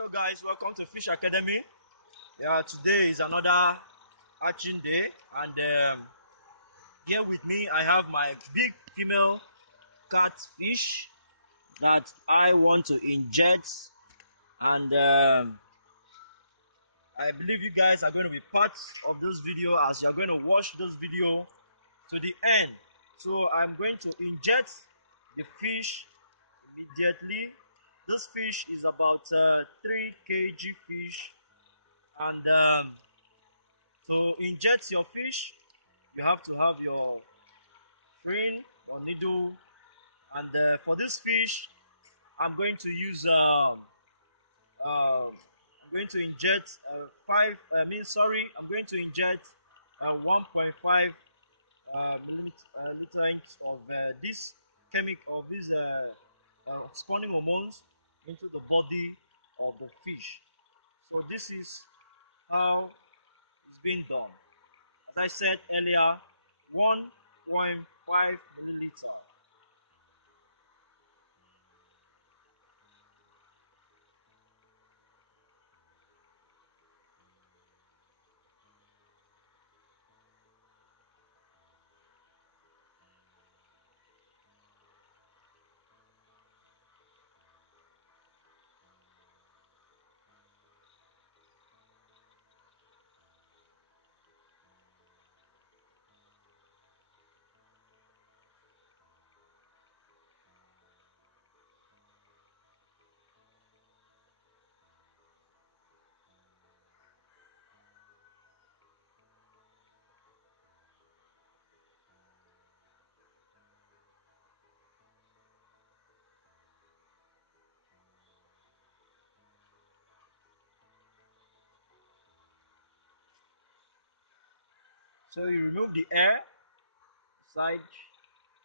Hello guys, welcome to Fish Academy. Today is another hatching day, and here with me I have my big female catfish that I want to inject, and I believe you guys are going to be part of this video as you're going to watch this video to the end. So I'm going to inject the fish immediately. This fish is about 3 kg fish, and to inject your fish you have to have your frame or needle, and for this fish I'm going to use I'm going to inject I'm going to inject 1.5 liter of this chemical of this spawning hormones into the body of the fish. So this is how it's being done. As I said earlier, 1.5 milliliter. So you remove the air side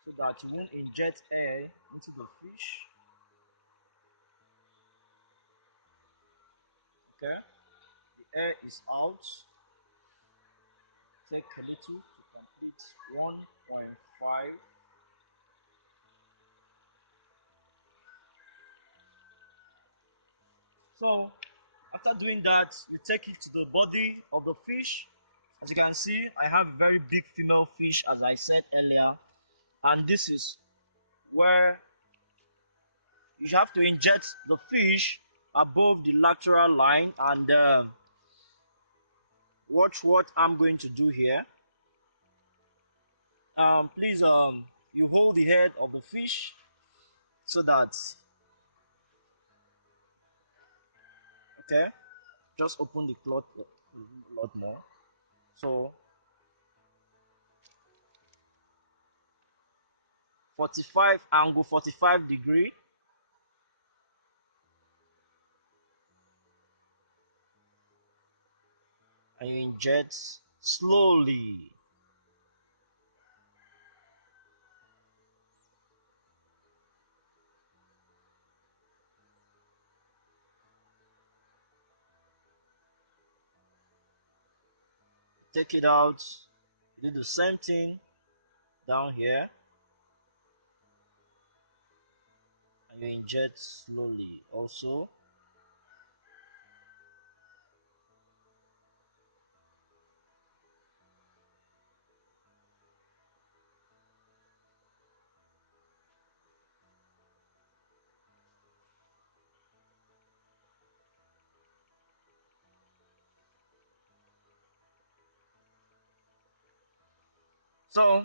so that you won't inject air into the fish. Okay, the air is out. Take a little to complete 1.5. So after doing that, you take it to the body of the fish. As you can see, I have a very big female fish, as I said earlier, and this is where you have to inject the fish above the lateral line, and watch what I'm going to do here. Please, you hold the head of the fish so that, okay, just open the cloth a lot more. So 45 degree, and you inject slowly. Take it out, do the same thing down here, and you inject slowly also. So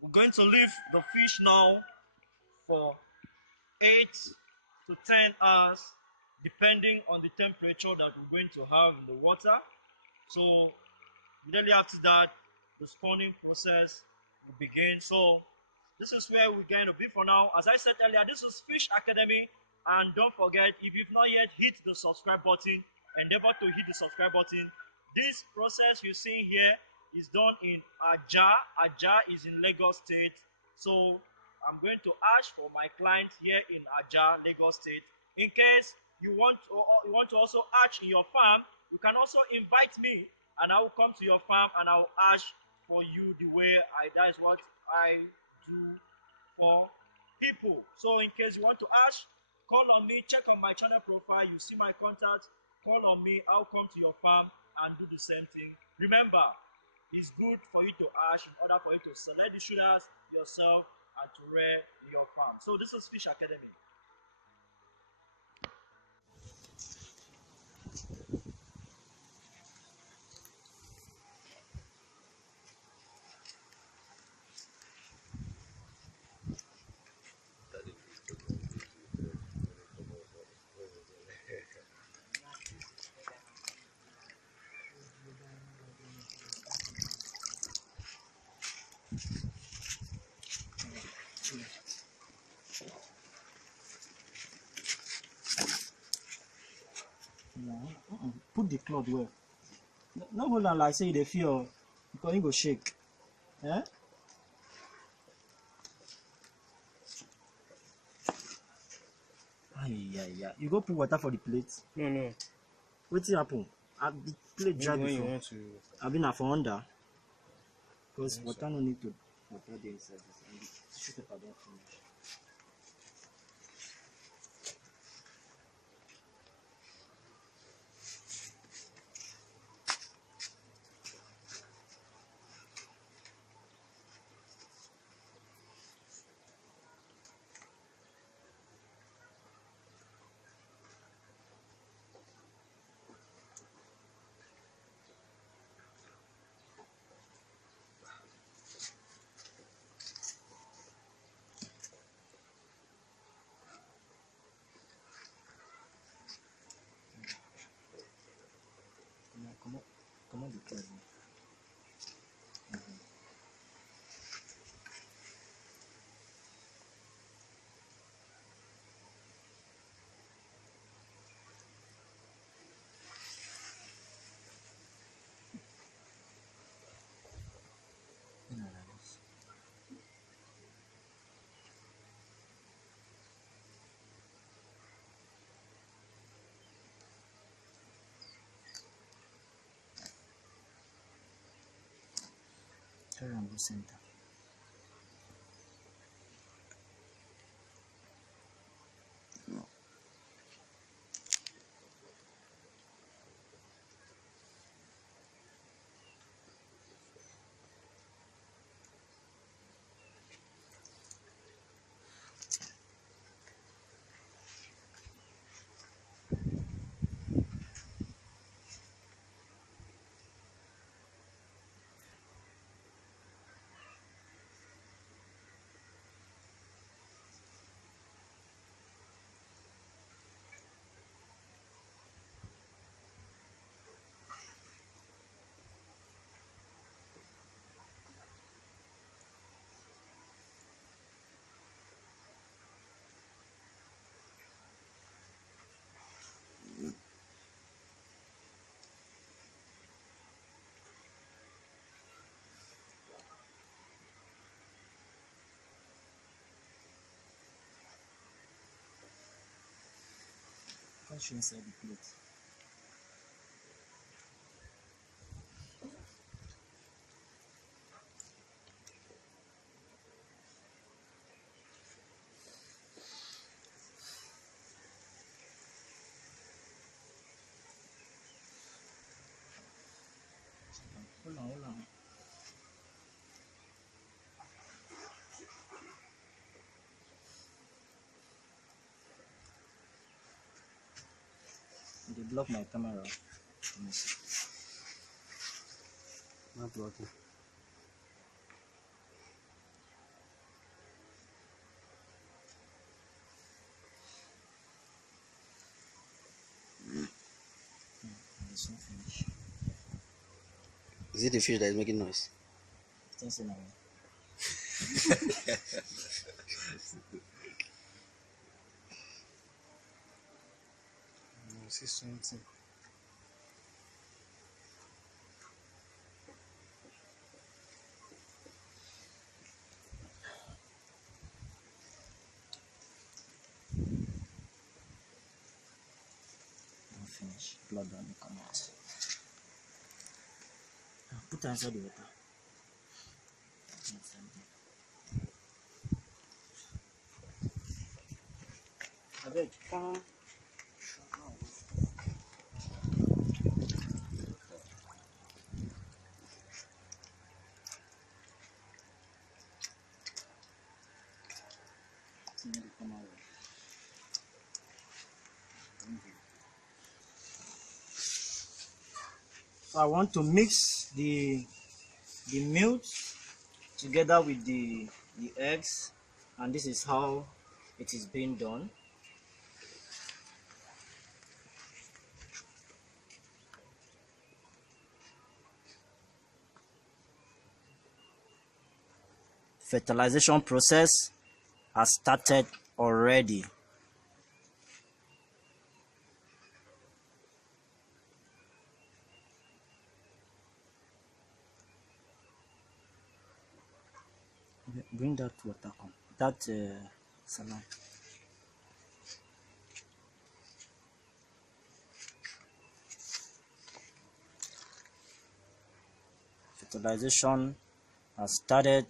we're going to leave the fish now for 8 to 10 hours, depending on the temperature that we're going to have in the water. So immediately after that, the spawning process will begin. So this is where we're going to be for now. As I said earlier, this is Fish Academy, and don't forget, if you've not yet hit the subscribe button, endeavor to hit the subscribe button. This process you're seeing here is done in Aja. Aja is in Lagos State. So I'm going to ask for my clients here in Aja, Lagos State. In case you want to also hatch in your farm, you can also invite me, and I will come to your farm and I will hatch for you the way that is what I do for people. So in case you want to hatch, call on me, check on my channel profile, you see my contact, call on me, I'll come to your farm and do the same thing. Remember, it's good for you to ash in order for you to select the shooters yourself and to rear in your farm. So this is Fish Academy. Put the cloth well. No hold on like say they feel because you go shake. Eh? Yeah. You go put water for the plate. No. What's happen? The plate dry When before. you want to. I've been for under. Because Yes, water no need to water the inside this and the tissue paper don't finish. Come on, the cloth. Carry on go center. Punch inside the plate. Hold on. They block my camera. Not blocking. It's not finished. Is it the fish that is making noise? It's in I see something. Don't finish. Blood don't come out. Put it inside the water. Abeg, come. So I want to mix the milk together with the eggs, and this is how it is being done. Fertilization process has started already. Bring that water, come. That salon. Fertilization has started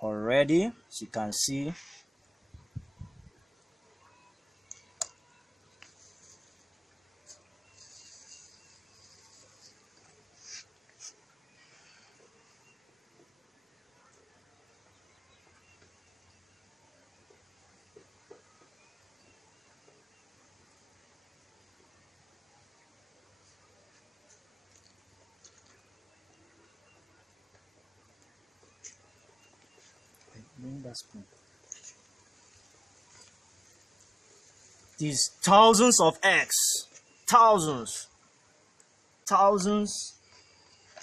already, as you can see. Bring that spoon. These thousands of eggs, thousands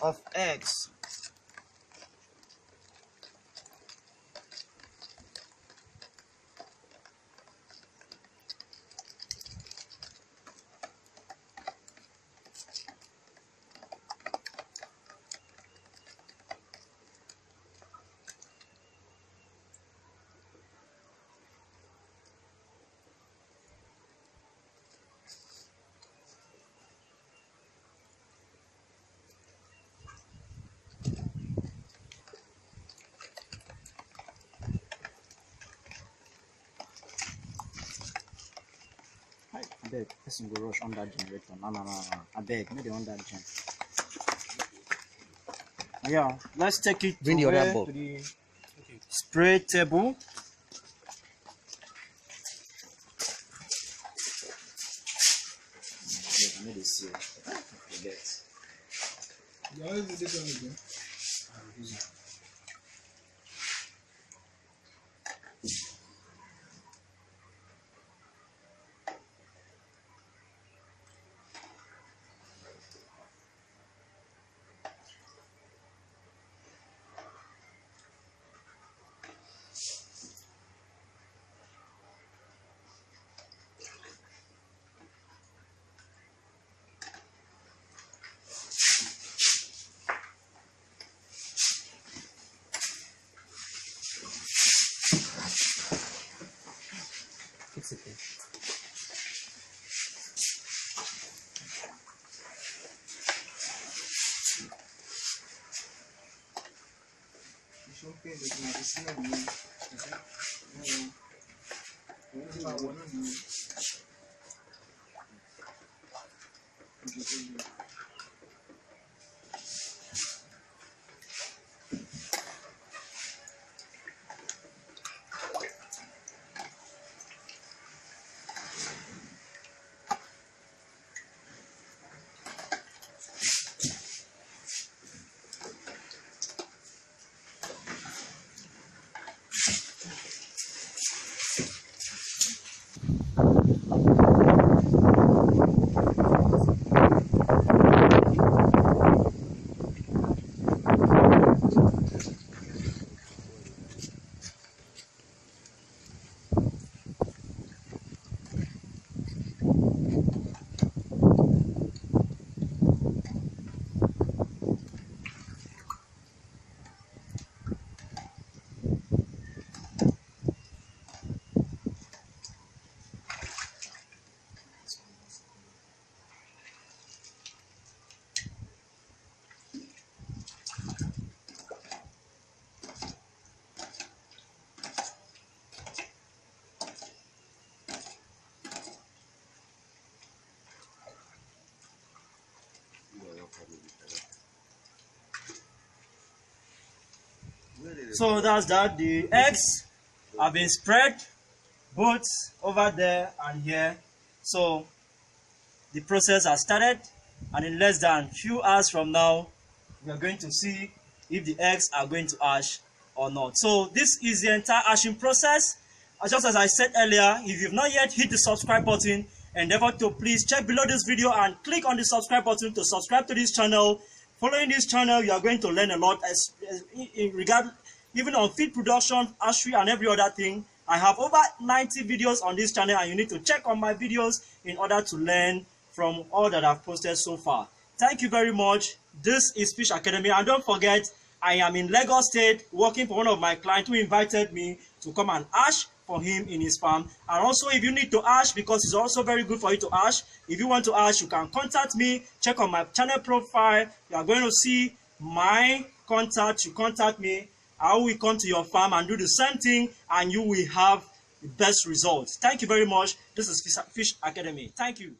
of eggs. I beg, person go rush on that generator. No. I beg, make they on that gen. Yeah, let's take it Bring to the other where bulb. to the spray table. I made it see. Forget. You always do this one again. Fix it there. It's okay, but my smell me. So that's that. The eggs have been spread both over there and here. So the process has started, and in less than few hours from now, we are going to see if the eggs are going to hatch or not. So this is the entire hatching process. Just as I said earlier, if you've not yet hit the subscribe button, endeavor to please check below this video and click on the subscribe button to subscribe to this channel. Following this channel, you are going to learn a lot in regard, even on feed production, hatchery, and every other thing. I have over 90 videos on this channel, and you need to check on my videos in order to learn from all that I've posted so far. Thank you very much. This is Fish Academy, and don't forget, I am in Lagos State working for one of my clients who invited me to come and hatch for him in his farm. And also, if you need to hatch, because it's also very good for you to hatch, if you want to hatch, you can contact me. Check on my channel profile. You are going to see my contact. You contact me, I will come to your farm and do the same thing, and you will have the best results. Thank you very much. This is Fish Academy. Thank you.